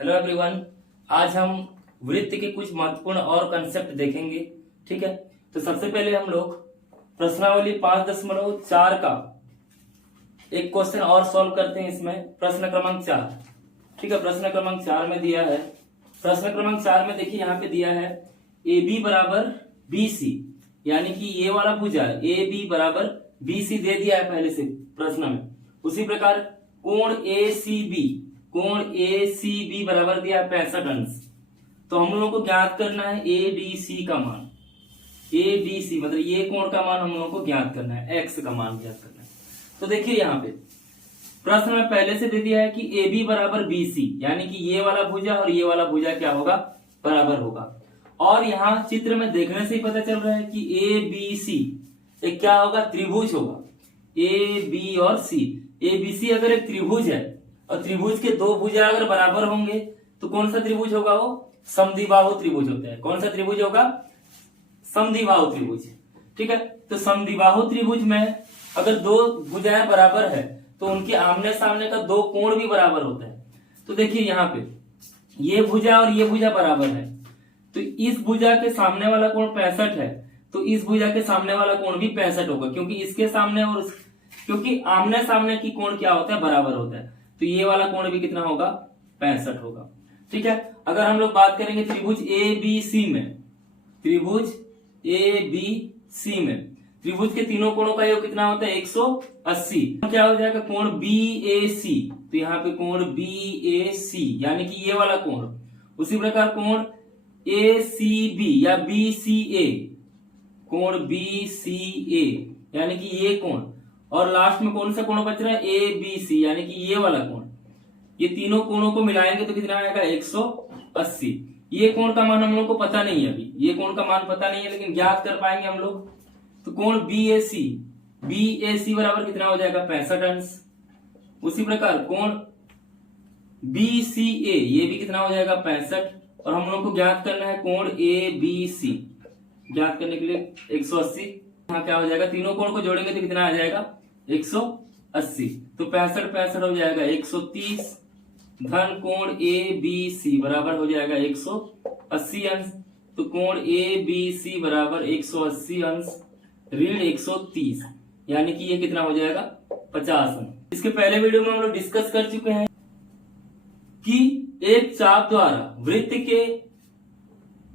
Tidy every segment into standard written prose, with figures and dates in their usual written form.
Hello everyone. आज हम वृत्त के कुछ महत्वपूर्ण और कंसेप्ट देखेंगे। ठीक है, तो सबसे पहले हम लोग प्रश्नावली 5.4 का एक क्वेश्चन और सॉल्व करते हैं। इसमें प्रश्न क्रमांक 4, ठीक है, प्रश्न क्रमांक 4 में दिया है। प्रश्न क्रमांक 4 में देखिए यहाँ पे दिया है ए बी बराबर बी सी, यानी कि ये वाला भुजा ए बी बराबर बी सी दे दिया है पहले से प्रश्न में। उसी प्रकार कोण ए सी बी बराबर दिया है 65 अंश। तो हम लोगों को ज्ञात करना है ए डी सी का मान। ए डी सी मतलब ये कोण का मान हम लोगों को ज्ञात करना है, एक्स का मान ज्ञात करना है। तो देखिए यहाँ पे प्रश्न में पहले से दे दिया है कि ए बी बराबर बी सी, यानी कि ये वाला भुजा और ये वाला भुजा क्या होगा, बराबर होगा। और यहाँ चित्र में देखने से ही पता चल रहा है कि ए बी सी एक क्या होगा, त्रिभुज होगा। ए बी और सी, ए बी सी अगर एक त्रिभुज है और त्रिभुज के दो भुजा अगर बराबर होंगे तो कौन सा त्रिभुज होगा, वो समद्विबाहु त्रिभुज होता है। कौन सा त्रिभुज होगा, समद्विबाहु त्रिभुज। ठीक है, तो समद्विबाहु त्रिभुज में अगर दो भुजाएं बराबर है तो उनके आमने सामने का दो कोण भी बराबर होता है। तो देखिए यहाँ पे ये भुजा और ये भुजा बराबर है, तो इस भुजा के सामने वाला कोण 65 है, तो इस भुजा के सामने वाला कोण भी 65 होगा, क्योंकि इसके सामने और क्योंकि आमने सामने की कोण क्या होता है, बराबर होता है। तो ये वाला कोण भी कितना होगा, 65 होगा। ठीक है, अगर हम लोग बात करेंगे त्रिभुज ए बी सी में, त्रिभुज ए बी सी में त्रिभुज के तीनों कोणों का योग कितना होता है, 180। क्या हो जाएगा, कोण बी ए सी। तो यहाँ पे कोण बी ए सी यानी कि ये वाला कोण। उसी प्रकार कोण ए सी बी या बी सी ए, कोण बी सी ए यानी कि ये कोण। और लास्ट में कौन सा कोण बच रहा है, ए बी सी यानी कि ये वाला कोण। ये तीनों कोणों को मिलाएंगे तो कितना आएगा, 180। ये कोण का मान हम लोग को पता नहीं है अभी, ये कोण का मान पता नहीं है, लेकिन ज्ञात कर पाएंगे हम लोग। तो कोण बी ए सी बराबर कितना हो जाएगा, 65 अंश। उसी प्रकार कोण बी सी ए, ये भी कितना हो जाएगा, 65। और हम लोग को ज्ञात करना है कोण ए बी सी, ज्ञात करने के लिए 180। यहाँ क्या हो जाएगा, तीनों कोण को जोड़ेंगे तो कितना आ जाएगा, 180। तो 65 हो जाएगा 130 धन कोण ए बी सी बराबर हो जाएगा 180 अंश। तो कोण ए बी सी बराबर 180 अंश ऋण 130, यानी कि ये कितना हो जाएगा, 50 अंश। इसके पहले वीडियो में हम लोग डिस्कस कर चुके हैं कि एक चाप द्वारा वृत्त के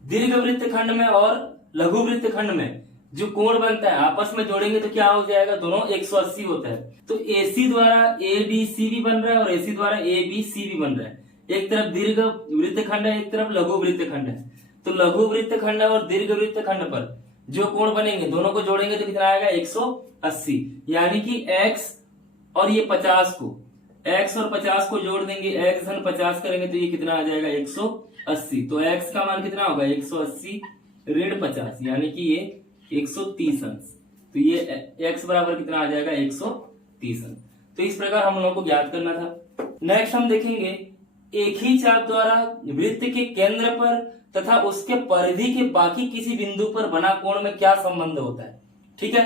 दीर्घ वृत्त खंड में और लघु वृत्त खंड में जो कोण बनता है आपस में जोड़ेंगे तो क्या हो जाएगा, दोनों 180 होता है। तो AC द्वारा ADC भी बन रहा है और AC द्वारा ABC भी बन रहा है। एक तरफ दीर्घ वृत्त खंड है, एक तरफ लघु वृत्त खंड है। तो लघु वृत्त खंड और दीर्घ वृत्त खंड पर जो कोण बनेंगे दोनों को जोड़ेंगे तो कितना आएगा, 180। यानी कि X और ये 50 को, X और 50 को जोड़ देंगे, X धन 50 करेंगे तो ये कितना आ जाएगा, 180। तो X का मान कितना होगा, 180 ऋण 50, यानी कि ये 130 अंश। तो ये x बराबर कितना आ जाएगा, 130 अंश। तो इस प्रकार हम लोगों को ज्ञात करना था। नेक्स्ट हम देखेंगे एक ही चाप द्वारा वृत्त के केंद्र पर तथा उसके परिधि के बाकी किसी बिंदु पर बना कोण में क्या संबंध होता है। ठीक है,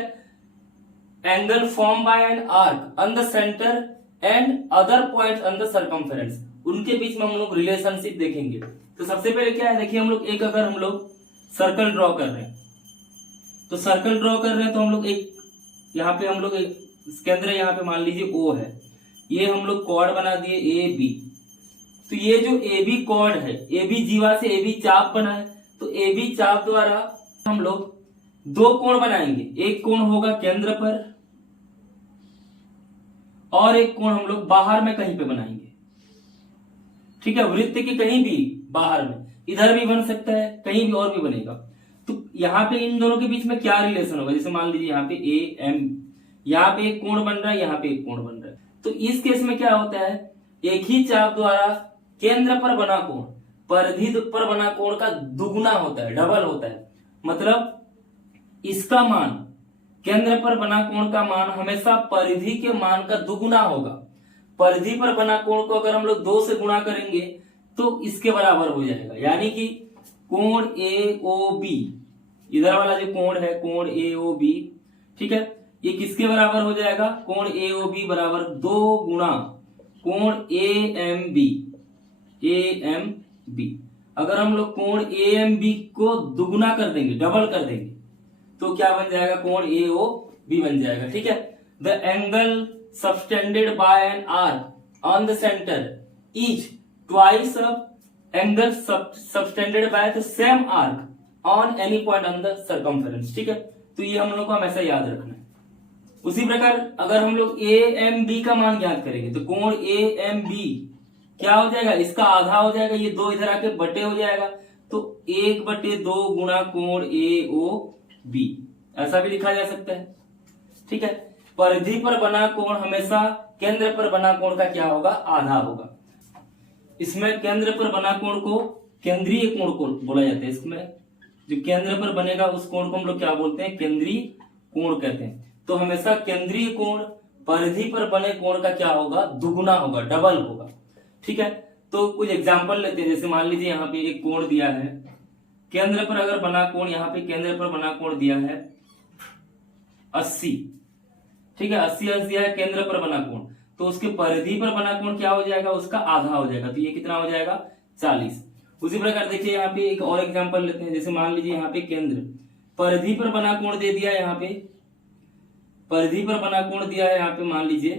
angle form by an arc on the centre and other points on the circumference, उनके बीच में हम लोग रिलेशनशिप देखेंगे। तो सबसे पहले क्या है, देखिए हम लोग एक अगर हम लोग सर्कल ड्रॉ कर रहे हैं, तो सर्कल ड्रॉ कर रहे हैं तो हम लोग एक यहाँ पे हम लोग केंद्र यहाँ पे मान लीजिए O है, ये हम लोग कॉर्ड बना दिए ए बी। तो ये जो ए बी कॉर्ड है, ए बी जीवा से ए बी चाप बना है, तो ए बी चाप द्वारा हम लोग दो कोण बनाएंगे। एक कोण होगा केंद्र पर और एक कोण हम लोग बाहर में कहीं पे बनाएंगे। ठीक है, वृत्त के कहीं भी बाहर में, इधर भी बन सकता है, कहीं भी और भी बनेगा। तो यहाँ पे इन दोनों के बीच में क्या रिलेशन होगा, जैसे मान लीजिए यहाँ पे ए एम, यहाँ पे एक कोण बन रहा है, यहाँ पे एक कोण बन रहा है। तो इस केस में क्या होता है, एक ही चाप द्वारा केंद्र पर बना कोण परिधि पर बना कोण का दुगुना होता है, डबल होता है। मतलब इसका मान, केंद्र पर बना कोण का मान हमेशा परिधि के मान का दुगुना होगा। परिधि पर बना कोण को अगर हम लोग 2 से गुणा करेंगे तो इसके बराबर हो जाएगा, यानी कि कोण AOB, इधर वाला जो कोण है कोण AOB, ठीक है, ये किसके बराबर हो जाएगा, कोण AOB बराबर 2 गुणा कोण AMB, ए एम बी। अगर हम लोग कोण ए एम बी को दुगुना कर देंगे, डबल कर देंगे, तो क्या बन जाएगा, कोण ए ओ बी बन जाएगा। ठीक है, the angle subtended bye an arc on the centre is twice of angle subtended by the same arc on any point on the circumference. ठीक है, तो ये हम लोग को हमेशा याद रखना है। उसी प्रकार अगर हम लोग ए एम बी का मान ज्ञात करेंगे तो कोण ए एम बी क्या हो जाएगा, इसका आधा हो जाएगा, ये दो इधर आके बटे हो जाएगा, तो 1/2 गुणा कोण ए ओ बी, ऐसा भी लिखा जा सकता है। ठीक है, परिधि पर बना कोण हमेशा केंद्र पर बना कोण का क्या होगा, आधा होगा। इसमें केंद्र पर बना कोण को केंद्रीय कोण को बोला जाता है। इसमें जो केंद्र पर बनेगा उस कोण को हम लोग क्या बोलते हैं, केंद्रीय कोण कहते हैं। तो हमेशा केंद्रीय कोण परिधि पर बने कोण का क्या होगा, दुगुना होगा, डबल होगा। ठीक है, तो कुछ एग्जांपल लेते हैं। जैसे मान लीजिए यहाँ पे एक कोण दिया है, केंद्र पर अगर बना कोण, यहाँ पे केंद्र पर बना कोण दिया है 80। ठीक है, 80 अंश दिया है केंद्र पर बना कोण, तो उसके परिधि पर बना कोण क्या हो जाएगा, उसका आधा हो जाएगा, तो ये कितना हो जाएगा, 40। उसी प्रकार देखिए यहाँ पे एक और एग्जांपल लेते हैं। जैसे मान लीजिए यहाँ पे केंद्र परिधि पर बना कोण दे दिया, यहाँ पे परिधि पर बना कोण दिया है, यहाँ पे मान लीजिए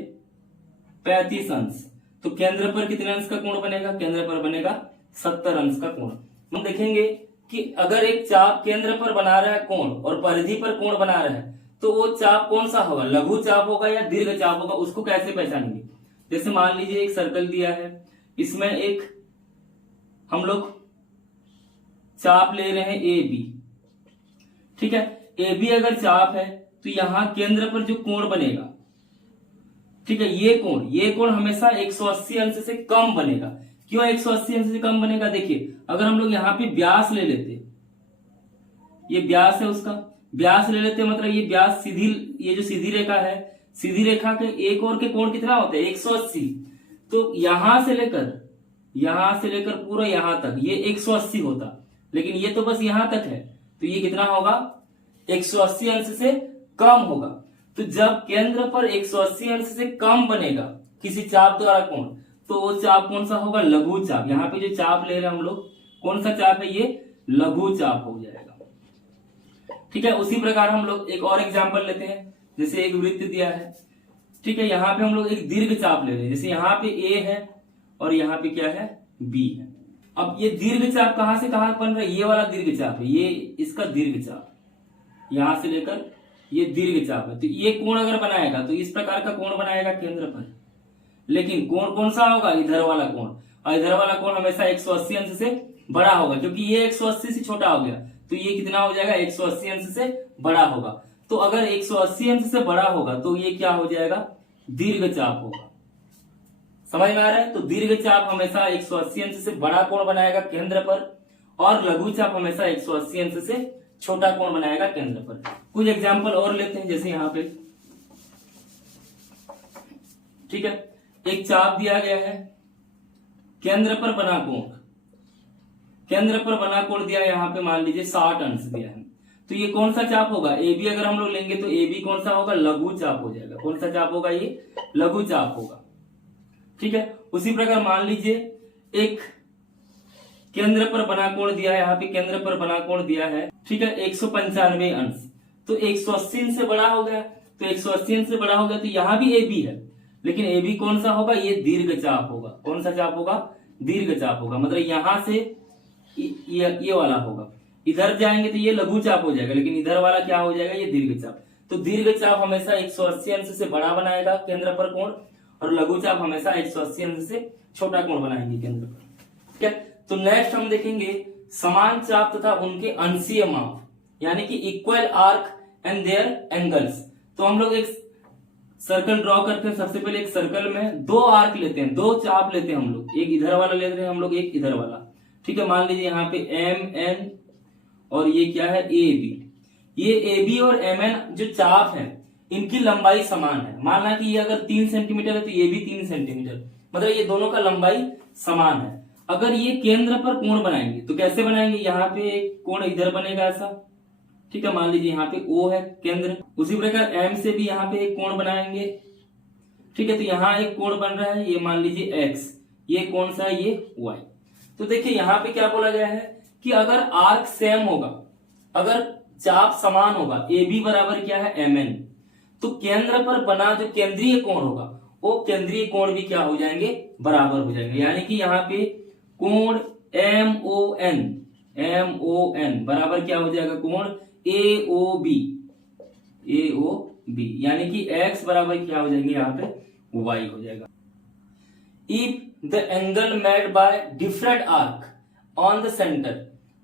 35 अंश, तो केंद्र पर कितने अंश का कोण बनेगा, केंद्र पर बनेगा 70 अंश का कोण। हम देखेंगे कि अगर एक चाप केंद्र पर बना रहा है कोण और परिधि पर कोण बना रहा है, तो वो चाप कौन सा होगा, लघु चाप होगा या दीर्घ चाप होगा, उसको कैसे पहचानेंगे। जैसे मान लीजिए एक सर्कल दिया है, इसमें एक हम लोग चाप ले रहे हैं ए बी। ठीक है, ए बी अगर चाप है तो यहां केंद्र पर जो कोण बनेगा, ठीक है, ये कोण हमेशा 180 अंश से कम बनेगा। क्यों 180 अंश से कम बनेगा, देखिए अगर हम लोग यहाँ पे व्यास ले लेते, ये व्यास है, उसका व्यास ले लेते, मतलब ये व्यास सीधी, ये जो सीधी रेखा है, सीधी रेखा के एक और के कोण कितना होता है, 180। तो यहां से लेकर पूरा यहां तक ये 180 होता, लेकिन ये तो बस यहां तक है, तो ये कितना होगा, 180 अंश से कम होगा। तो जब केंद्र पर 180 अंश से कम बनेगा किसी चाप द्वारा कोण, तो वो चाप कौन सा होगा, लघु चाप। यहाँ पे जो चाप ले रहे हैं हम लोग, कौन सा चाप है, ये लघु चाप हो जाएगा। ठीक है, उसी प्रकार हम लोग एक और एग्जांपल लेते हैं। जैसे एक वृत्त दिया है, ठीक है, यहाँ पे हम लोग एक दीर्घ चाप ले रहे हैं। जैसे यहाँ पे ए है और यहाँ पे क्या है, बी है। अब ये दीर्घ चाप कहां से कहां बन रहा है, ये वाला दीर्घ चाप है, ये इसका दीर्घ चाप, यहां से लेकर ये दीर्घ चाप है। तो ये कोण अगर बनाएगा तो इस प्रकार का कोण बनाएगा केंद्र पर, लेकिन कोण कौन सा होगा, इधर वाला कोण, और इधर वाला कोण हमेशा 180 अंश से बड़ा होगा, क्योंकि ये 180 से छोटा हो गया, तो ये कितना हो जाएगा, 180 अंश से बड़ा होगा। तो अगर 180 अंश से बड़ा होगा तो ये क्या हो जाएगा, दीर्घ चाप होगा। समझ में आ रहा है, तो दीर्घ चाप हमेशा 180 अंश से बड़ा कोण बनाएगा केंद्र पर, और लघु चाप हमेशा 180 अंश से छोटा कोण बनाएगा केंद्र पर। कुछ एग्जांपल और लेते हैं। जैसे यहाँ पे ठीक है, एक चाप दिया गया है, केंद्र पर बना कोण, केंद्र पर बना कोण दिया है, यहाँ पे मान लीजिए 60 अंश दिया है, तो ये कौन सा चाप होगा, ए बी अगर हम लोग लेंगे तो ए बी कौन सा होगा, लघु चाप हो जाएगा। कौन सा चाप होगा, ये लघु चाप होगा। ठीक है, उसी प्रकार मान लीजिए एक केंद्र पर बना कोण दिया है, यहाँ पे केंद्र पर बना कोण दिया है, ठीक है, 195 अंश, तो 180 अंश से बड़ा हो गया, तो 180 अंश से बड़ा हो गया, तो यहाँ भी ए बी है, लेकिन ए बी कौन सा होगा, ये दीर्घ चाप होगा। कौन सा चाप होगा, दीर्घ चाप होगा, मतलब यहां से ये वाला होगा, इधर जाएंगे तो ये लघु चाप हो जाएगा, लेकिन इधर वाला क्या हो जाएगा, ये दीर्घ चाप। तो दीर्घ चाप हमेशा 180 अंश से बड़ा बनाएगा केंद्र पर कोण, और लघु चाप हमेशा 180 अंश से छोटा कोण बनाएंगे केंद्र पर। ठीक है, तो नेक्स्ट हम देखेंगे समान चाप तथा उनके अंशीय माप, यानी कि equal arc and their angles. तो हम लोग एक सर्कल ड्रॉ करते हैं। सबसे पहले एक सर्कल में दो आर्क लेते हैं, दो चाप लेते हैं हम लोग, एक इधर वाला ले रहे हैं हम लोग, एक इधर वाला। ठीक है, मान लीजिए यहाँ पे एम एन और ये क्या है, ए बी। ये ए बी और एम एन जो चाप है इनकी लंबाई समान है। मानना कि ये अगर 3 सेंटीमीटर है तो ये भी 3 सेंटीमीटर, मतलब ये दोनों का लंबाई समान है। अगर ये केंद्र पर कोण बनाएंगे तो कैसे बनाएंगे, यहाँ पे एक कोण इधर बनेगा ऐसा, ठीक है, मान लीजिए यहाँ पे O है केंद्र। उसी प्रकार M से भी यहाँ पे एक कोण बनाएंगे, ठीक है, तो यहाँ एक कोण बन रहा है, ये मान लीजिए X, ये कौन सा है, ये Y। तो देखिए यहाँ पे क्या बोला गया है कि अगर आर्क सेम होगा, अगर चाप समान होगा, ए बी बराबर क्या है mn, तो केंद्र पर बना जो केंद्रीय कोण होगा वो केंद्रीय कोण भी क्या हो जाएंगे, बराबर हो जाएंगे। यानी कि यहाँ पे कोण MON बराबर क्या हो जाएगा, कोण AOB, यानी कि x बराबर क्या हो जाएंगे, यहाँ पे y हो जाएगा। If the angle made by different arc on the center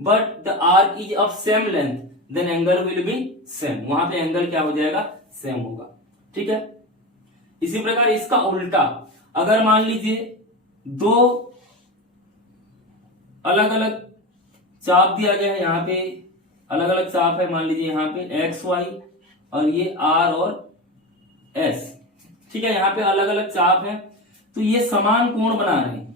but the arc is of same length then angle will be same, वहां पे एंगल क्या हो जाएगा, सेम होगा। ठीक है, इसी प्रकार इसका उल्टा, अगर मान लीजिए दो अलग अलग चाप दिया गया है, यहाँ पे अलग अलग चाप है, मान लीजिए यहाँ पे एक्स वाई और ये आर और एस, ठीक है, यहाँ पे अलग अलग चाप है, तो ये समान कोण बना रहे हैं,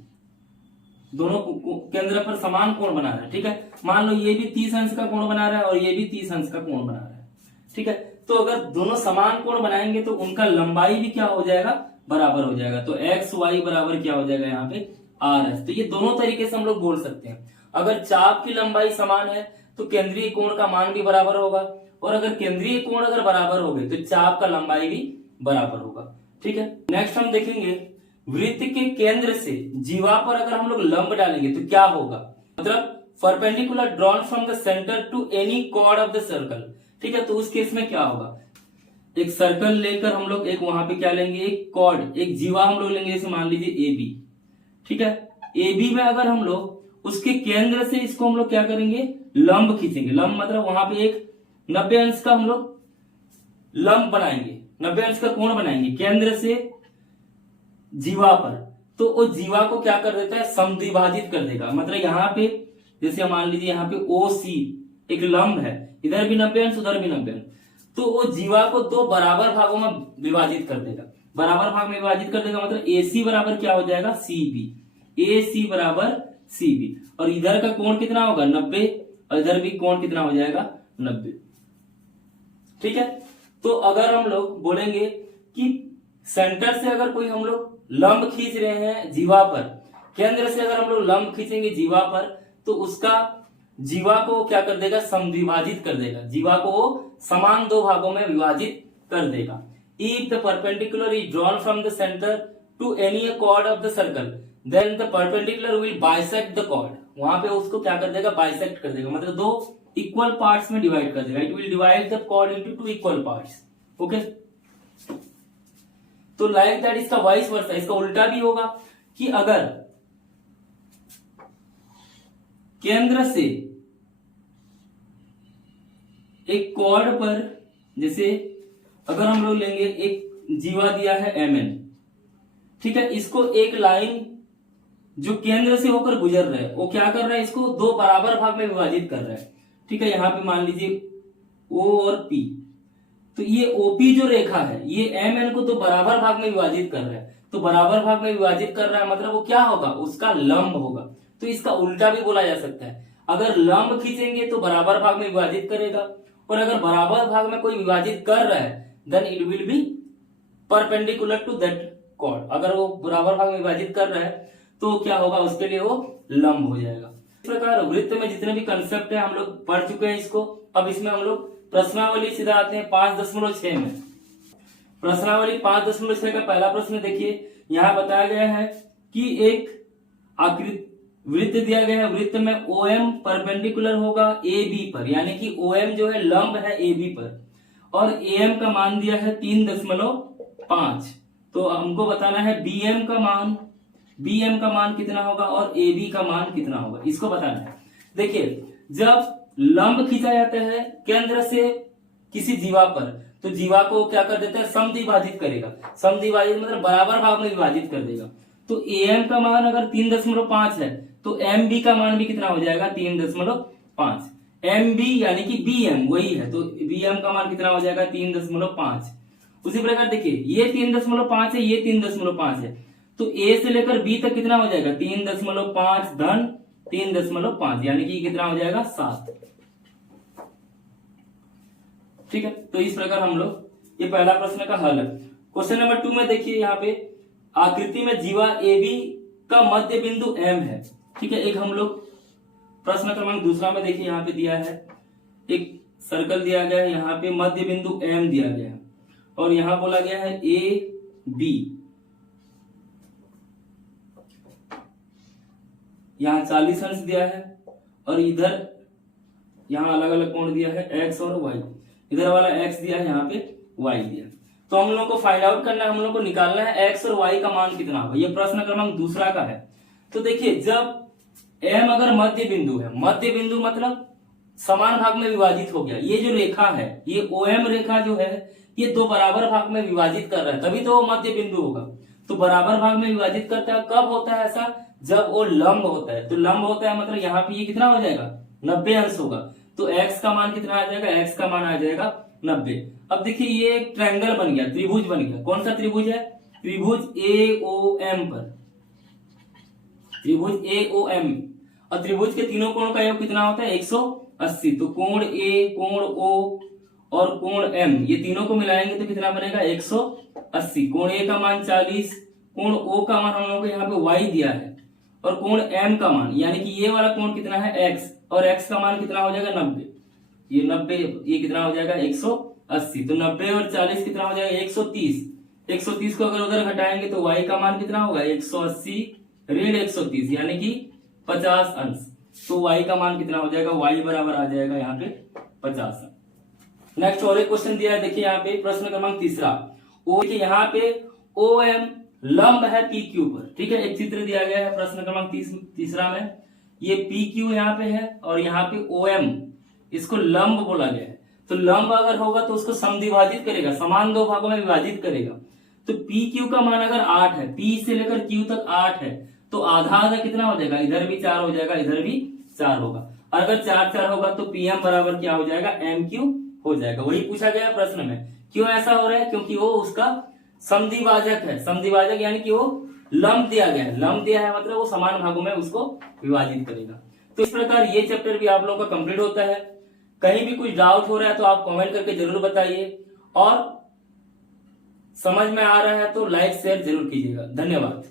दोनों केंद्र पर समान कोण बना रहे हैं। ठीक है, मान लो ये भी 30 अंश का कोण बना रहा है और ये भी 30 अंश का कोण बना रहा है। ठीक है, तो अगर दोनों समान कोण बनाएंगे तो उनका लंबाई भी क्या हो जाएगा, बराबर हो जाएगा। तो एक्स वाई बराबर क्या हो जाएगा, यहाँ पे आर एस। तो ये दोनों तरीके से हम लोग बोल सकते हैं। अगर चाप की लंबाई समान है तो केंद्रीय कोण का मान भी बराबर होगा, और अगर केंद्रीय कोण अगर बराबर हो गए तो चाप का लंबाई भी बराबर होगा। ठीक है, नेक्स्ट हम देखेंगे वृत्त के केंद्र से जीवा पर अगर हम लोग लंब डालेंगे तो क्या होगा, मतलब perpendicular drawn from the centre to any chord of the circle. ठीक है, तो उस केस में क्या होगा, एक सर्कल लेकर हम लोग एक वहां पे क्या लेंगे, एक कॉर्ड, एक जीवा हम लोग लेंगे, जैसे मान लीजिए ए बी। ठीक है, ए बी में अगर हम लोग उसके केंद्र से इसको हम लोग क्या करेंगे, लंब खींचेंगे। लंब मतलब वहां पे एक 90 अंश का हम लोग लंब बनाएंगे, 90 अंश का कोण बनाएंगे केंद्र से जीवा पर, तो वो जीवा को क्या कर देता है, समद्विभाजित कर देगा। मतलब यहाँ पे जैसे मान लीजिए यहाँ पे ओ सी एक लंब है, इधर भी 90 अंश उधर भी 90 अंश, तो वो जीवा को दो बराबर भागों में विभाजित कर देगा। बराबर भाग में विभाजित कर देगा मतलब ए सी बराबर क्या हो जाएगा, सी बी, ए सी बराबर सी बी। और इधर का कोण कितना होगा, 90, और इधर भी कोण कितना हो जाएगा, 90। ठीक है, तो अगर हम लोग बोलेंगे कि सेंटर से अगर कोई हम लोग लंब खींच रहे हैं जीवा पर, केंद्र से अगर हम लोग लंब खींचेंगे जीवा पर, तो उसका जीवा को क्या कर देगा, समद्विभाजित कर देगा। जीवा को समान दो भागों में विभाजित कर देगा। If the perpendicular is drawn from the centre to any chord of the circle then the perpendicular will bisect the chord. वहां पे उसको क्या कर देगा, बाइसेक्ट कर देगा, मतलब दो इक्वल पार्ट्स में डिवाइड कर देगा। It will divide the chord into 2 equal parts. Okay, तो लाइक दैट इसका वाइस वर्सा, इसका उल्टा भी होगा कि अगर केंद्र से एक कॉर्ड पर, जैसे अगर हम लोग लेंगे एक जीवा दिया है mn, ठीक है, इसको एक लाइन जो केंद्र से होकर गुजर रहा है वो क्या कर रहा है, इसको दो बराबर भाग में विभाजित कर रहा है। ठीक है, यहां पे मान लीजिए O और P, तो ये ओपी जो रेखा है ये mn को तो बराबर भाग में विभाजित कर रहा है, तो बराबर भाग में विभाजित कर रहा है मतलब वो क्या होगा, उसका लंब होगा। तो इसका उल्टा भी बोला जा सकता है, अगर लंब खींचेंगे तो बराबर भाग में विभाजित करेगा, और अगर बराबर भाग में कोई विभाजित कर रहा है then it will be perpendicular to that chord. अगर वो बराबर भाग में विभाजित कर रहा है तो क्या होगा, उसके लिए वो लंब हो जाएगा। इस प्रकार वृत्त में जितने भी कंसेप्ट है हम लोग पढ़ चुके हैं इसको। अब इसमें हम लोग प्रश्नावली सीधा आते हैं 5.6 में। प्रश्नावली 5.6 का पहला प्रश्न देखिए, यहाँ बताया गया है कि एक आकृति वृत्त दिया गया है, वृत्त में OM परपेंडिकुलर होगा AB पर, यानी कि OM जो है लंब है AB पर, और AM का मान दिया है 3.5। तो हमको बताना है BM का मान कितना होगा और AB का मान कितना होगा, इसको बताना है। देखिए, जब लंब खींचा जाता है केंद्र से किसी जीवा पर, तो जीवा को क्या कर देता है, समद्विभाजित करेगा। समद्विभाजित मतलब बराबर भाग में विभाजित कर देगा। तो AM का मान अगर 3.5 है तो MB का मान भी कितना हो जाएगा, 3.5। MB यानी कि BM वही है, तो BM का मान कितना हो जाएगा, 3.5। उसी प्रकार देखिए, ये 3.5 है, ये 3.5 है, तो A से लेकर B तक कितना हो जाएगा, 3.5 धन 3.5, यानी कि कितना हो जाएगा, 7। ठीक है, तो इस प्रकार हम लोग ये पहला प्रश्न का हल है। क्वेश्चन नंबर 2 में देखिए, यहाँ पे आकृति में जीवा AB का मध्य बिंदु M है। ठीक है। एक हम लोग प्रश्न क्रमांक दूसरा में देखिए, यहाँ पे दिया है एक सर्कल दिया गया है, यहाँ पे मध्य बिंदु एम दिया गया है और यहाँ बोला गया है ए बी, यहाँ 40 अंश दिया है और इधर यहाँ अलग अलग कोण दिया है एक्स और वाई, इधर वाला एक्स दिया है, यहाँ पे वाई दिया है। तो हम लोग को फाइंड आउट करना है, हम लोग को निकालना है एक्स और वाई का मान कितना होगा। ये प्रश्न क्रमांक दूसरा का है। तो देखिए, जब एम अगर मध्य बिंदु है, मध्य बिंदु मतलब समान भाग में विभाजित हो गया, ये जो रेखा है, ये ओएम रेखा जो है, ये दो बराबर भाग में विभाजित कर रहा है, तभी तो वो मध्य बिंदु होगा। तो बराबर भाग में विभाजित करता है, कब होता है ऐसा, जब वो लंब होता है। तो लंब होता है मतलब यहाँ पे ये कितना हो जाएगा, 90 अंश होगा। तो x का मान कितना आ जाएगा, x का मान आ जाएगा 90। अब देखिए, ये एक ट्रायंगल बन गया, त्रिभुज बन गया। कौन सा त्रिभुज है, त्रिभुज AOM पर, त्रिभुज AOM। और त्रिभुज के तीनों कोणों का योग कितना होता है, 180। तो कोण A, कोण O और कोण M, ये तीनों को मिलाएंगे तो कितना बनेगा, 180। कोण A का मान 40, कोण O का मान हम लोगों को यहाँ पे y दिया है और कोण M का मान, यानी कि ये वाला कोण कितना है x, और x का मान कितना हो जाएगा 90। ये 90, ये कितना हो जाएगा 180। तो 90 और 40 कितना हो जाएगा 130। 130 को अगर उधर घटाएंगे तो y का मान कितना होगा 180 ऋण 130, यानी कि 50 अंश। तो y का मान कितना हो जाएगा, y बराबर आ जाएगा यहाँ पे 50। नेक्स्ट और एक क्वेश्चन दिया है, देखिए यहाँ पे प्रश्न क्रमांक तीसरा। यहाँ पे OM लंब है PQ पर, ठीक है। एक चित्र दिया गया है प्रश्न क्रमांक तीसरा में, ये PQ यहाँ पे है और यहाँ पे OM, इसको लंब बोला गया है। तो लंब अगर होगा तो उसको समद्विभाजित करेगा, समान दो भागों में विभाजित करेगा। तो PQ का मान अगर 8 है, P से लेकर Q तक 8 है, तो आधा आधा कितना हो जाएगा, इधर भी 4 हो जाएगा, इधर भी 4 होगा। और अगर 4 4 होगा तो PM बराबर क्या हो जाएगा, MQ हो जाएगा। वही पूछा गया प्रश्न में। क्यों ऐसा हो रहा है, क्योंकि वो उसका समद्विभाजक है। समद्विभाजक यानी कि वो लंब दिया गया है, लंब दिया है मतलब वो समान भागों में उसको विभाजित करेगा। तो इस प्रकार ये चैप्टर भी आप लोगों का कंप्लीट होता है। कहीं भी कुछ डाउट हो रहा है तो आप कमेंट करके जरूर बताइए, और समझ में आ रहा है तो लाइक शेयर जरूर कीजिएगा। धन्यवाद।